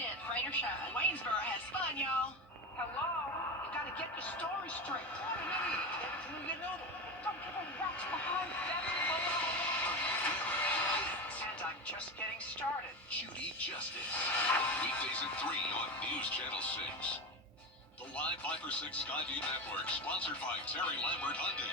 it, rain or shine. Waynesboro has fun, y'all. Hello? You gotta get your story straight. What an idiot. Get it through your noodle. Don't give him rocks behind. That's below. And I'm just getting started. Judy Justice. Weekdays at 3 on News Channel 6. The live 5 for 6 Skyview Network, sponsored by Terry Lambert Hyundai.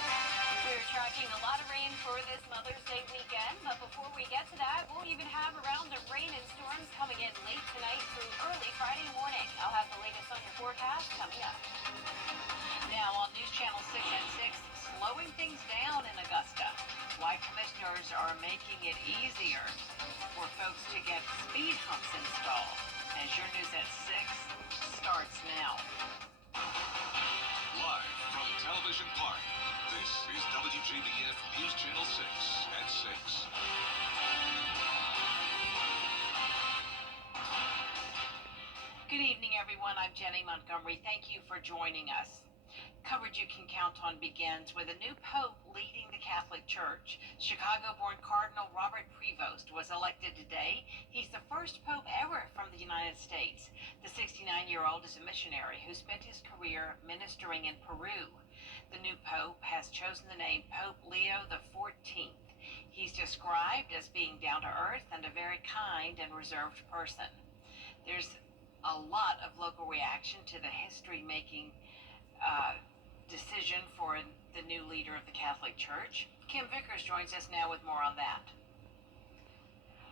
We're tracking a lot of rain for this Mother's Day weekend, but before we get to that, we'll even have a round of rain and storms coming in late tonight through early Friday morning. I'll have the latest on your forecast coming up. Now on News Channel 6 at 6, slowing things down in Augusta. Why commissioners are making it easier for folks to get speed humps installed. As your news at 6 starts now. Live from Television Park, this is WJBF News Channel 6 at 6. Good evening, everyone. I'm Jenny Montgomery. Thank you for joining us. Coverage you can count on begins with a new pope leading the Catholic Church. Chicago-born Cardinal Robert Prevost was elected today. He's the first pope ever from the United States. The 69-year-old is a missionary who spent his career ministering in Peru. The new pope has chosen the name Pope Leo XIV. He's described as being down to earth and a very kind and reserved person. There's a lot of local reaction to the history-making decision for the new leader of the Catholic Church. Kim Vickers joins us now with more on that.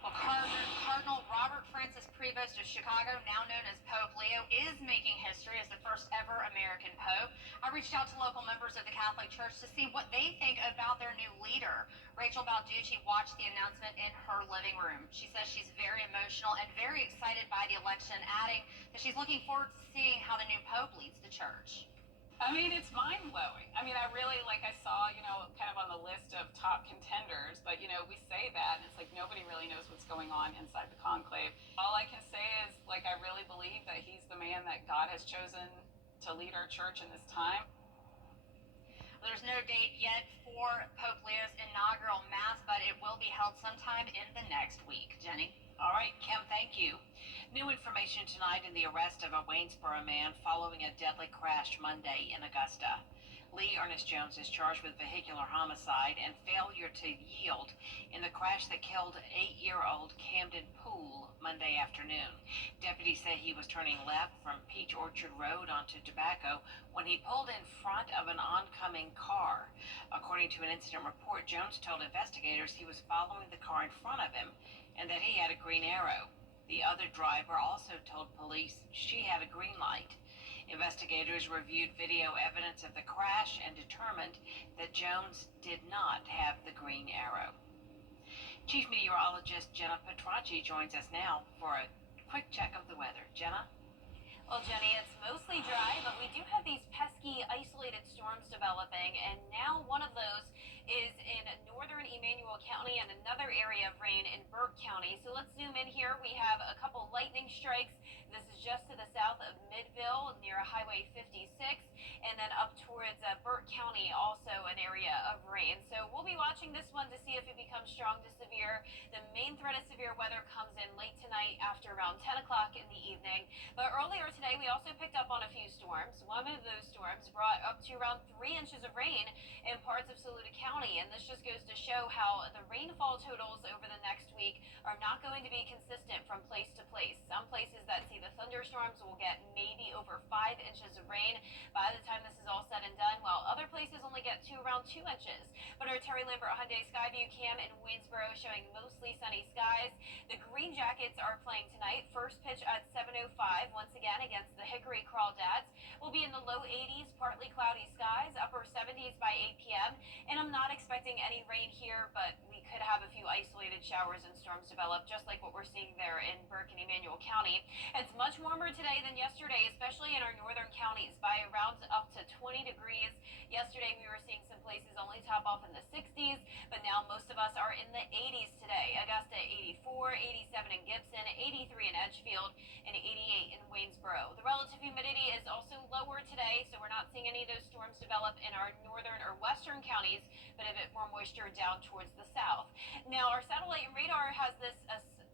Well, Cardinal Robert Francis Prevost of Chicago, now known as Pope Leo, is making history as the first ever American pope. I reached out to local members of the Catholic Church to see what they think about their new leader. Rachel Balducci watched the announcement in her living room. She says she's very emotional and very excited by the election, adding that she's looking forward to seeing how the new pope leads the church. I mean, it's mind-blowing. I mean, I saw, kind of on the list of top contenders, but, we say that, and it's like nobody really knows what's going on inside the conclave. All I can say is, I really believe that he's the man that God has chosen to lead our church in this time. There's no date yet for Pope Leo's inaugural Mass, but it will be held sometime in the next week. Jenny? All right, Kim, thank you. New information tonight in the arrest of a Waynesboro man following a deadly crash Monday in Augusta. Lee Ernest Jones is charged with vehicular homicide and failure to yield in the crash that killed 8-year-old Camden Poole Monday afternoon. Deputies say he was turning left from Peach Orchard Road onto Tobacco when he pulled in front of an oncoming car. According to an incident report, Jones told investigators he was following the car in front of him and that he had a green arrow. The other driver also told police she had a green light. Investigators reviewed video evidence of the crash and determined that Jones did not have the green arrow. Chief Meteorologist Jenna Petracci joins us now for a quick check of the weather. Jenna? Well, Jenny, it's mostly dry, but we do have these pesky isolated storms developing, and now one of those is in northern Emmanuel County and another area of rain in Burke County. So let's zoom in here. We have a couple lightning strikes. This is just to the south of Midville near Highway 56, and then up towards Burke County, also an area of rain. So we'll be watching this one to see if it becomes strong to severe. The main threat of severe weather comes in late tonight after around 10 o'clock in the evening. But earlier today, we also picked up on a few storms. One of those storms brought up to around 3 inches of rain in parts of Saluda County, and this just goes to show how the rainfall totals over the next week are not going to be consistent from place to place. Some places that see the thunderstorms will get maybe over 5 inches of rain by the time this is all said and done, while other places only get to around 2 inches. But our Terry Lambert Hyundai Skyview cam in Waynesboro showing mostly sunny skies. The Green Jackets are playing tonight. First pitch at 7:05 once again against the Hickory Crawdads. We'll be in the low 80s, partly cloudy skies, upper 70s by 8 p.m. And I'm not expecting any rain here, but we could have a few isolated showers and storms develop, just like what we're seeing there in Burke and Emmanuel County. It's much warmer today than yesterday, especially in our northern counties, by around up to 20 degrees. Yesterday, we were seeing some places only top off in the 60s, but now most of us are in the 80s today. Augusta, 84, 87 in Gibson, 83 in Edgefield, and 88 in Waynesboro. The relative humidity is also lower today, so we're not seeing any of those storms develop in our northern or western counties, but a bit more moisture down towards the south. Now, our satellite radar has this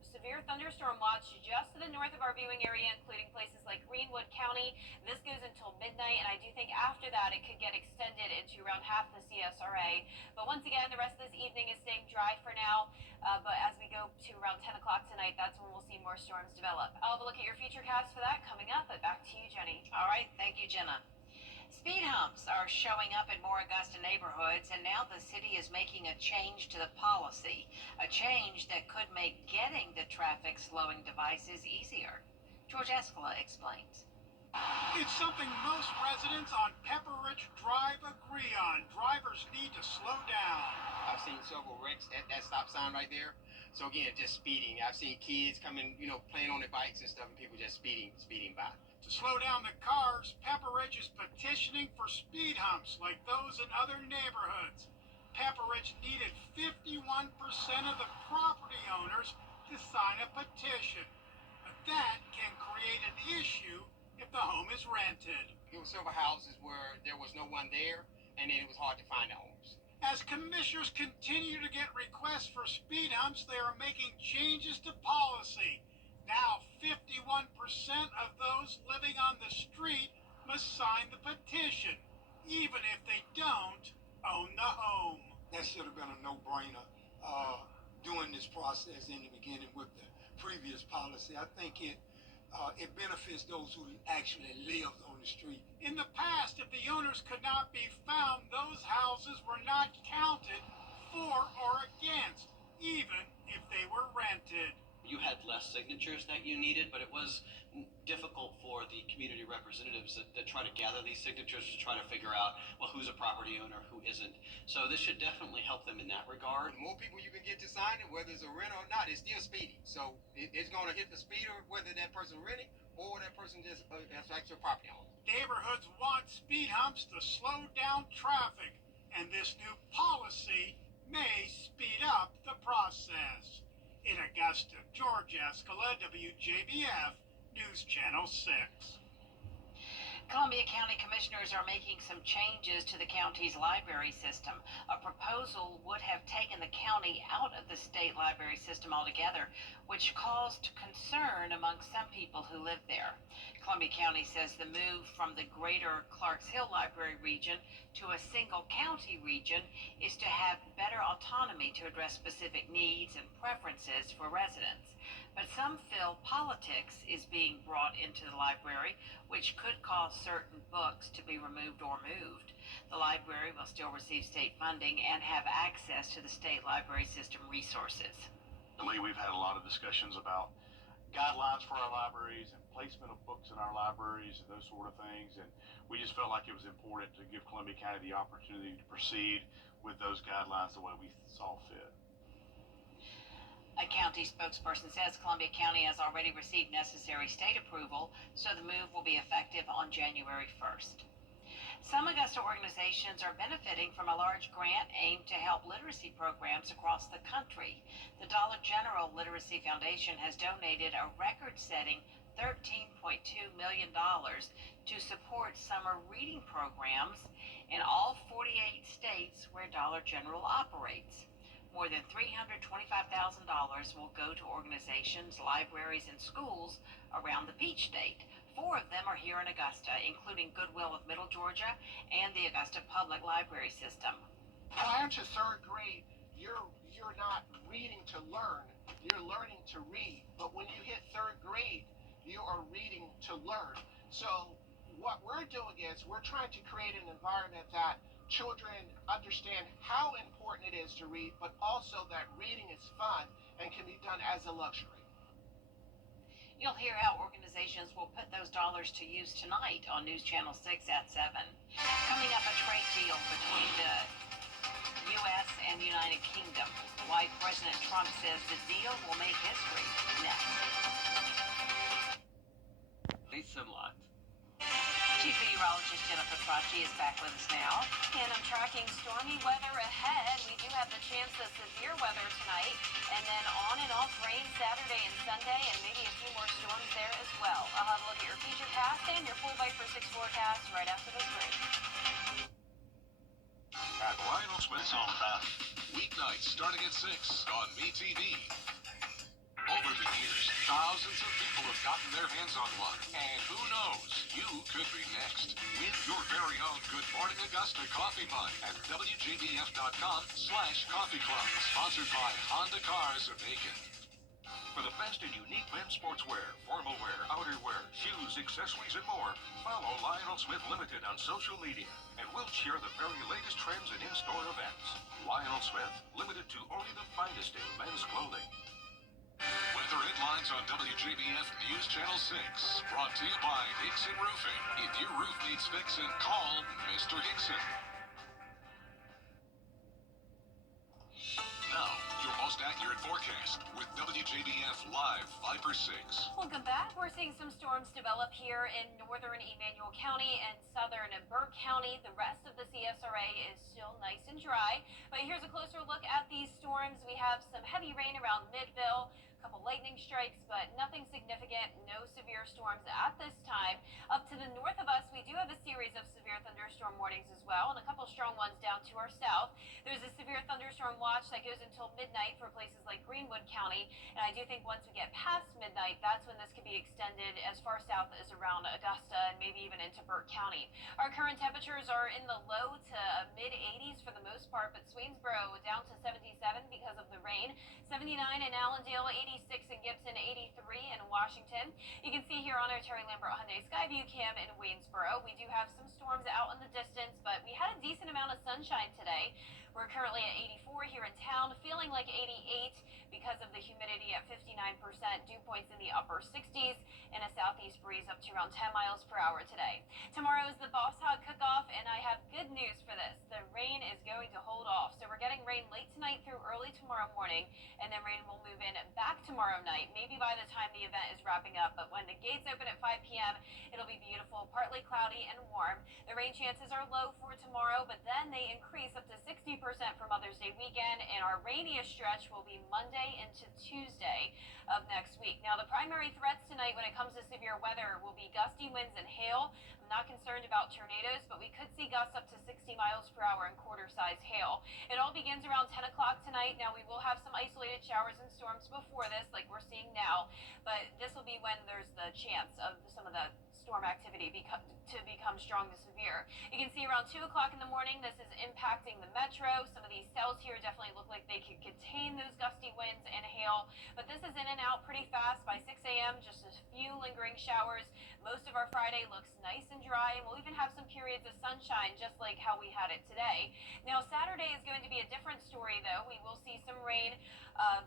severe thunder thunderstorm watch just to the north of our viewing area, including places like Greenwood County. This goes until midnight, and I do think after that it could get extended into around half the CSRA. But once again, the rest of this evening is staying dry for now. But as we go to around 10 o'clock tonight, that's when we'll see more storms develop. I'll have a look at your future cast for that coming up, but back to you, Jenny. All right, thank you, Jenna. Speed humps are showing up in more Augusta neighborhoods, and now the city is making a change to the policy, a change that could make getting the traffic slowing devices easier. George Escala explains. It's something most residents on Pepper Ridge Drive agree on. Drivers need to slow down. I've seen several wrecks at that stop sign right there. So again, just speeding. I've seen kids coming, playing on their bikes and stuff, and people just speeding by. To slow down the cars, Pepper Ridge is petitioning for speed humps like those in other neighborhoods. Pepper Ridge needed 51% of the property owners to sign a petition. But that can create an issue if the home is rented. There were several houses where there was no one there, and then it was hard to find the homes. As commissioners continue to get requests for speed humps, they are making changes to policy. Now, 51% of those living on the street must sign the petition, even if they don't own the home. That should have been a no-brainer during this process in the beginning with the previous policy. I think it benefits those who actually live on the street. In the past, if the owners could not be found, those houses were not counted for or against, even if they were rented. You had less signatures that you needed, but it was difficult for the community representatives that try to gather these signatures to try to figure out, well, who's a property owner, who isn't. So this should definitely help them in that regard. The more people you can get to sign it, whether it's a renter or not, it's still speeding. So it's going to hit the speeder, whether that person renting or that person just that's actually a property owner. Neighborhoods want speed humps to slow down traffic, and this new policy may speed up the process. In Augusta, George Escala, WJBF, News Channel 6. Columbia County commissioners are making some changes to the county's library system. A proposal would have taken the county out of the state library system altogether, which caused concern among some people who live there. Columbia County says the move from the greater Clarks Hill Library region to a single county region is to have better autonomy to address specific needs and preferences for residents. But some feel politics is being brought into the library, which could cause certain books to be removed or moved. The library will still receive state funding and have access to the state library system resources. Lee, we've had a lot of discussions about guidelines for our libraries and placement of books in our libraries and those sort of things, and we just felt like it was important to give Columbia County the opportunity to proceed with those guidelines the way we saw fit. A county spokesperson says Columbia County has already received necessary state approval, so the move will be effective on January 1st. Some Augusta organizations are benefiting from a large grant aimed to help literacy programs across the country. The Dollar General Literacy Foundation has donated a record-setting $13.2 million to support summer reading programs in all 48 states where Dollar General operates. More than $325,000 will go to organizations, libraries, and schools around the Peach State. 4 of them are here in Augusta, including Goodwill of Middle Georgia and the Augusta Public Library System. Prior to 3rd grade, you're not reading to learn, you're learning to read. But when you hit 3rd grade, you are reading to learn. So what we're doing is we're trying to create an environment that children understand how important it is to read, but also that reading is fun and can be done as a luxury. You'll hear how organizations will put those dollars to use tonight on News Channel 6 at 7. Coming up, a trade deal between the U.S. and United Kingdom. Why President Trump says the deal will make history. Next. Chief Meteorologist Jennifer Tracci is back with us now. And I'm tracking stormy weather ahead. We do have the chance of severe weather tonight, and then on and off rain Saturday and Sunday, and maybe a few more storms there as well. I'll have a look at your future cast and your full Bite for 6 forecast right after this break. At Lionel Smith's on about weeknights starting at 6 on MeTV. Over the years, gotten their hands on one. And who knows, you could be next. Win your very own Good Morning Augusta coffee mug at WJBF.com/coffee club. Sponsored by Honda Cars of Aiken. For the best in unique men's sportswear, formal wear, outerwear, shoes, accessories, and more, follow Lionel Smith Limited on social media, and we'll share the very latest trends and in-store events. Lionel Smith, limited to only the finest in men's clothing. Weather headlines on WJBF News Channel 6. Brought to you by Hickson Roofing. If your roof needs fixing, call Mr. Hickson. Now, your most accurate forecast with WJBF Live 5 for 6. Welcome back. We're seeing some storms develop here in northern Emmanuel County and southern Burke County. The rest of the CSRA is still nice and dry. But here's a closer look at these storms. We have some heavy rain around Midville, a couple lightning strikes, but nothing significant. No severe storms at this time. Up to the north of us, we do have a series of severe thunderstorm warnings as well, and a couple strong ones down to our south. There's a severe thunderstorm watch that goes until midnight for places like Greenwood County, and I do think once we get past midnight, that's when this could be extended as far south as around Augusta and maybe even into Burke County. Our current temperatures are in the low to mid 80s for the most part, but Swainsboro down to 77 because of the rain, 79 in Allendale, 86 in Gibson, 83 in Washington. You can see here on our Terry Lambert Hyundai Skyview cam in Waynesboro, we do have some storms out in the distance, but we had a decent amount of sunshine today. We're currently at 84 here in town, feeling like 88 because of the humidity at 59%, dew points in the upper 60s, and a southeast breeze up to around 10 miles per hour today. Tomorrow is the Boss Hog Cook-Off, and I have good news for this. The rain is going to hold off, so we're getting rain late tonight through early tomorrow morning, and then rain will move in back tomorrow night, maybe by the time the event is wrapping up. But when the gates open at 5 p.m., it'll be beautiful, partly cloudy and warm. The rain chances are low for tomorrow, but then they increase up to 60% for Mother's Day weekend, and our rainiest stretch will be Monday into Tuesday of next week. Now, the primary threats tonight when it comes to severe weather will be gusty winds and hail. I'm not concerned about tornadoes, but we could see gusts up to 60 miles per hour and quarter-size hail. It all begins around 10 o'clock tonight. Now, we will have some isolated showers and storms before this, like we're seeing now, but this will be when there's the chance of some of the storm activity to become strong to severe. You can see around 2 o'clock in the morning, this is impacting the metro. Some of these cells here definitely look like they could contain those gusty winds and hail, but this is in and out pretty fast. By 6 a.m., just a few lingering showers. Most of our Friday looks nice and dry, and we'll even have some periods of sunshine, just like how we had it today. Now, Saturday is going to be a different story, though. We will see some rain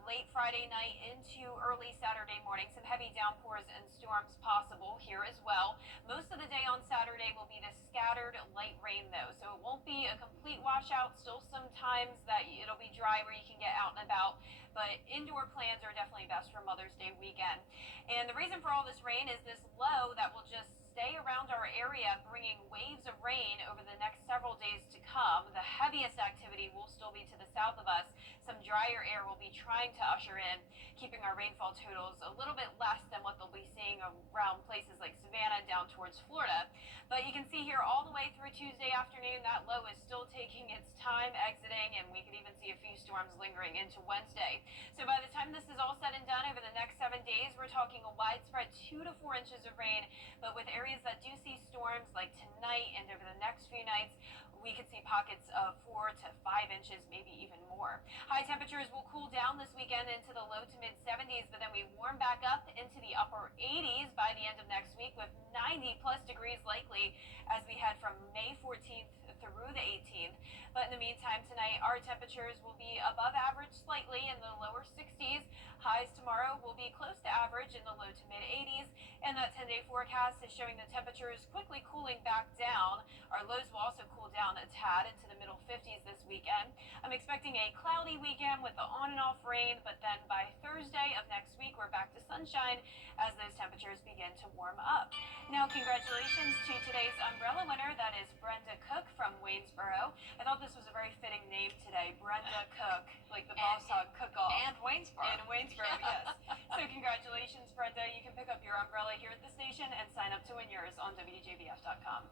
late Friday night into early Saturday morning. Some heavy downpours and storms possible here as well. Most of the day on Saturday will be this scattered light rain, though, so it won't be a complete washout. Still some times that it'll be dry where you can get out and about, but indoor plans are definitely best for Mother's Day weekend. And the reason for all this rain is this low that will just stay around our area, bringing waves of rain over the next several days to come. The heaviest activity will still be to the south of us. Some drier air will be trying to usher in, keeping our rainfall totals a little bit less than what they'll be seeing around places like Savannah down towards Florida. But you can see here all the way through Tuesday afternoon, that low is still taking its time exiting, and we could even see a few storms lingering into Wednesday. So by the time this is all said and done over the next 7 days, we're talking a widespread 2 to 4 inches of rain, but with areas that do see storms like tonight and over the next few nights, we could see pockets of 4 to 5 inches, maybe even more. High temperatures will cool down this weekend into the low to mid 70s, but then we warm back up into the upper 80s by the end of next week, with 90 plus degrees likely as we head from May 14th through the 18th. But in the meantime, tonight our temperatures will be above average slightly in the lower 60s. Highs tomorrow will be close to average in the low to mid 80s, and that 10-day forecast is showing the temperatures quickly cooling back down. Our lows will also cool down a tad into the middle 50s this weekend. I'm expecting a cloudy weekend with the on and off rain, but then by Thursday of next week, we're back to sunshine as those temperatures begin to warm up. Now, congratulations to today's umbrella winner. That is Brenda Cook from Waynesboro. I thought this was a very fitting name today, Brenda Cook, like the Boss Hog Cook-Off. And Waynesboro. In Waynesboro, yes. So congratulations, Brenda. You can pick up your umbrella here at the station and sign up to win yours on WJBF.com.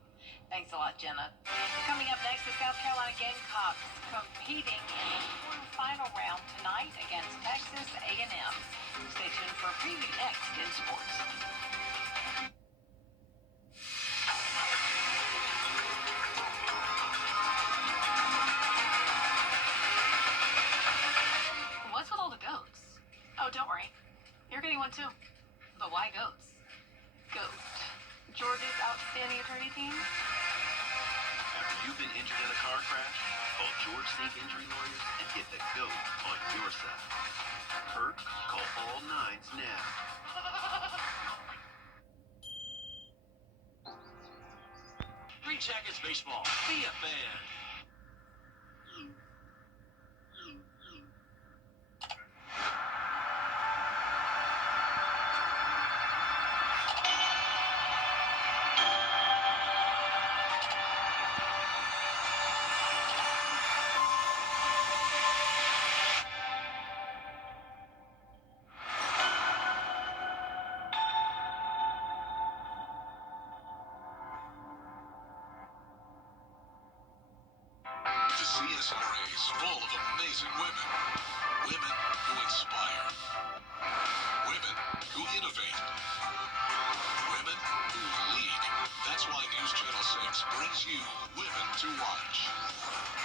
Thanks a lot, Jenna. Coming up next, the South Carolina Gamecocks competing in the quarterfinal round tonight against Texas A&M. Stay tuned for a preview next in sports. What's with all the goats? Oh, don't worry. You're getting one too. But why goats? Goat. Georgia's outstanding attorney team. Have you been injured in a car crash? Call George Sink Injury Lawyers and get the GOAT on your side. Hurt? Call all nines now. Green Jackets Baseball. Be a fan. The CSRA is full of amazing women. Women who inspire. Women who innovate. Women who lead. That's why News Channel 6 brings you Women to Watch.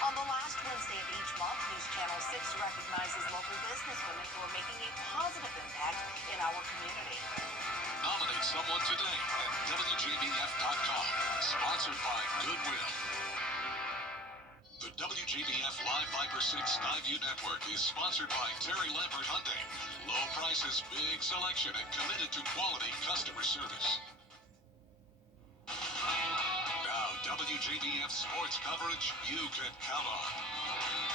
On the last Wednesday of each month, News Channel 6 recognizes local businesswomen who are making a positive impact in our community. Nominate someone today at WJBF.com. Sponsored by Goodwill. The WJBF Live Viper 6 Skyview Network is sponsored by Terry Lambert Hyundai. Low prices, big selection, and committed to quality customer service. Now, WJBF sports coverage you can count on.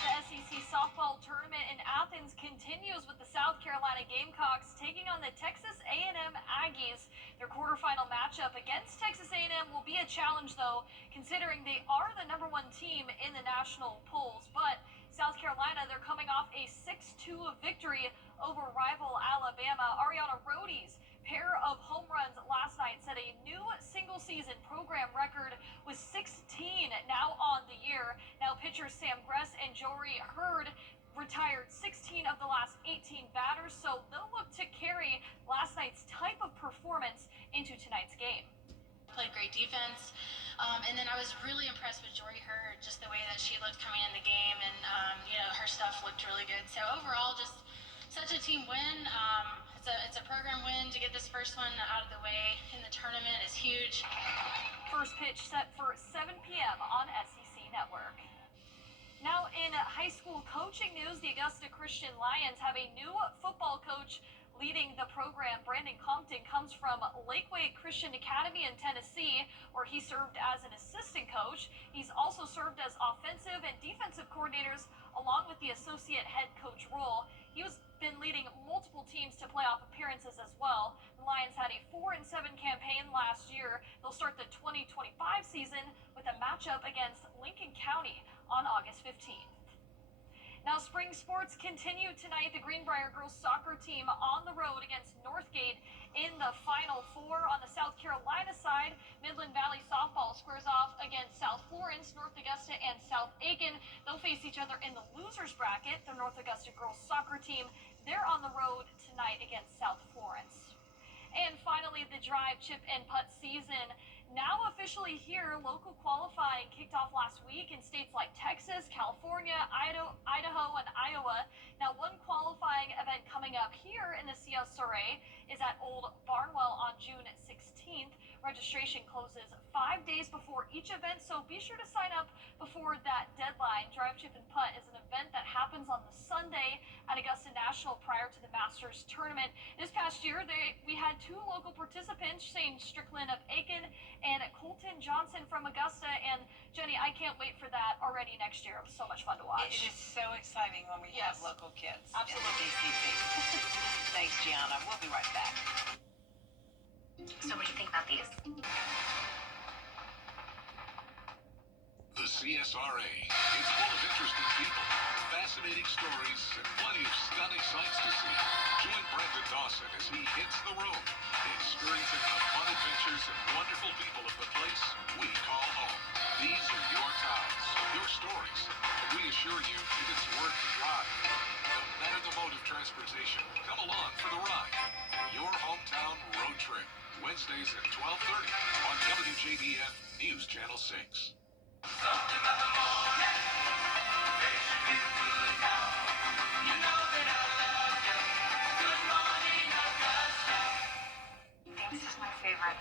The SEC softball tournament in Athens continues with the South Carolina Gamecocks taking on the Texas A&M Aggies. Their quarterfinal matchup against Texas A&M will be a challenge, though, considering they are the #1 team in the national polls. But South Carolina, they're coming off a 6-2 victory over rival Alabama. Ariana Rhodes' pair of home runs last night set a new single-season program record with 16 now on the year. Now pitchers Sam Gress and Jory Hurd retired 16 of the last 18 batters, so they'll look to carry last night's type of performance into tonight's game. Played great defense, and then I was really impressed with Jory Hurd, just the way that she looked coming in the game, and her stuff looked really good. So overall, just such a team win. It's a program win. To get this first one out of the way in the tournament is huge. First pitch set for 7 p.m. on SEC Network. Now in high school coaching news, the Augusta Christian Lions have a new football coach leading the program. Brandon Compton comes from Lakeway Christian Academy in Tennessee, where he served as an assistant coach. He's also served as offensive and defensive coordinators, along with the associate head coach role. He's been leading multiple teams to playoff appearances as well. The Lions had a 4-7 campaign last year. They'll start the 2025 season with a matchup against Lincoln County on August 15th. Now, spring sports continue tonight. The Greenbrier girls soccer team on the road against Northgate in the Final Four. On the South Carolina side, Midland Valley softball squares off against South Florence, North Augusta, and South Aiken. They'll face each other in the losers bracket. The North Augusta girls soccer team, they're on the road tonight against South Florence. And finally, the drive, chip, and putt season now officially here. Local qualifying kicked off last week in states like Texas, California, Idaho, and Iowa. Now, one qualifying event coming up here in the CSRA is at Old Barnwell on June 16th. Registration closes 5 days before each event, so be sure to sign up before that deadline. Drive, chip, and putt is an event that happens on the Sunday at Augusta National prior to the Masters tournament. This past year, we had 2 local participants, Shane Strickland of Aiken and Colton Johnson from Augusta. And Jenny, I can't wait for that already next year. It was so much fun to watch. It is so exciting when we have local kids. Absolutely. In DCC. Thanks, Gianna. We'll be right back. So what do you think about these? The CSRA. It's full of interesting people, fascinating stories, and plenty of stunning sights to see. Join Brendan Dawson as he hits the road, experiencing the fun adventures and wonderful people of the place we call home. These are your towns, your stories, and we assure you it is worth the drive. No matter the mode of transportation, come along for the ride. Wednesdays at 12:30 on WJBF News Channel 6. This is my favorite.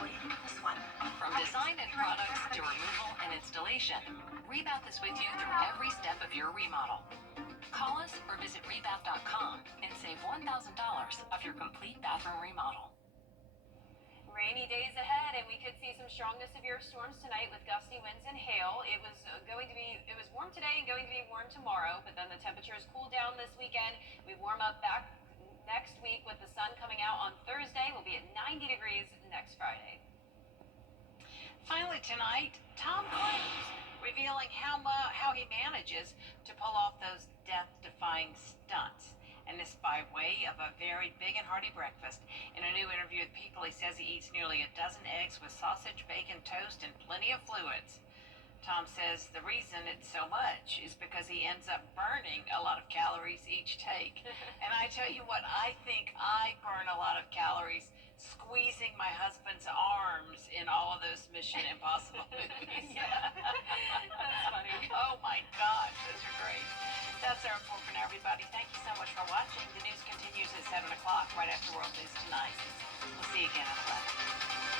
What do you think of this one? From design and products to removal and installation, Rebath is with you through every step of your remodel. Call us or visit rebath.com and save $1,000 off your complete bathroom remodel. Rainy days ahead, and we could see some strong to severe storms tonight with gusty winds and hail. It was warm today and going to be warm tomorrow, but then the temperatures cool down this weekend. We warm up back next week with the sun coming out on Thursday. We'll be at 90 degrees next Friday. Finally tonight, Tom Cruise revealing how he manages to pull off those death-defying stunts. And this by way of a very big and hearty breakfast. In a new interview with People, he says he eats nearly a dozen eggs with sausage, bacon, toast, and plenty of fluids. Tom says the reason it's so much is because he ends up burning a lot of calories each take. And I tell you what, I think I burn a lot of calories squeezing my husband's arms in all of those Mission Impossible movies. Yeah, that's funny. Oh my gosh, those are great. That's our report for now, everybody. Thank you so much for watching. The news continues at 7 o'clock right after World News Tonight. We'll see you again at 11.